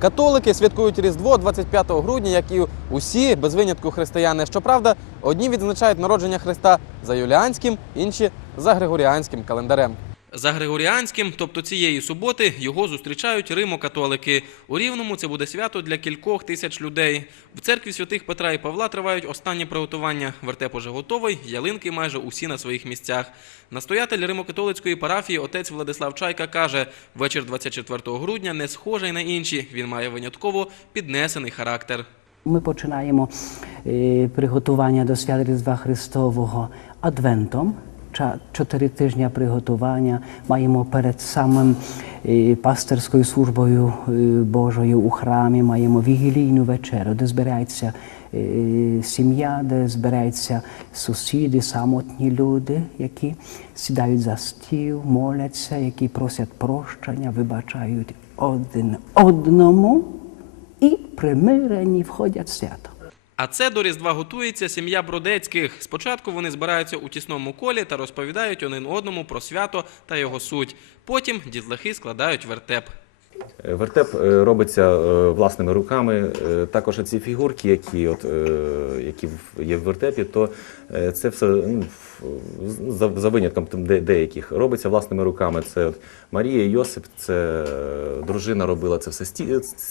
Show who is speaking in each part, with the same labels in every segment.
Speaker 1: Католики святкують Різдво 25 грудня, як і усі без винятку християни. Щоправда, одні відзначають народження Христа за юліанським, інші за григоріанським календарем. За григоріанським, тобто цієї суботи, його зустрічають римо-католики. У Рівному це буде свято для кількох тисяч людей. В церкві святих Петра і Павла тривають останні приготування. Вертеп уже готовий, ялинки майже усі на своїх місцях. Настоятель римо-католицької парафії отець Владислав Чайка каже, вечір 24 грудня не схожий на інші. Він має винятково піднесений характер.
Speaker 2: Ми починаємо е, приготування до свят Різдва Христового адвентом. Чотири тижні приготування маємо перед самим е, пасторською службою е, Божою у храмі, маємо вігілійну вечерю, де збирається е, сім'я, де збираються сусіди, самотні люди, які сідають за стіл, моляться, які просять прощення, вибачають один одному і примирені входять свято.
Speaker 1: А це до Різдва готується сім'я Бродецьких. Спочатку вони збираються у тісному колі та розповідають один одному про свято та його суть. Потім дітлахи складають вертеп.
Speaker 3: Е, Вертеп е, робиться е, власними руками. Також ці фігурки, які, от, які в- є в вертепі, то це все ну, за, за винятком де- деяких робиться власними руками. Це от Марія, Йосип, це дружина робила це все з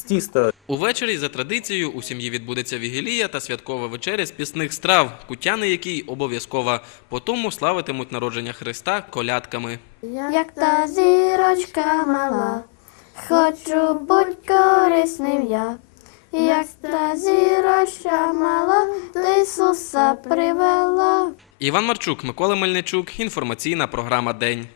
Speaker 3: тіста.
Speaker 1: Увечері за традицією у сім'ї відбудеться вігілія та святкова вечеря з пісних страв, кутяни якій обов'язкова. Потому славитимуть народження Христа колядками.
Speaker 4: Як та зірочка мала, хочу бути корисним я. Як та зіроща мала, до Ісуса привела.
Speaker 1: Іван Марчук, Микола Мельничук. Інформаційна програма День.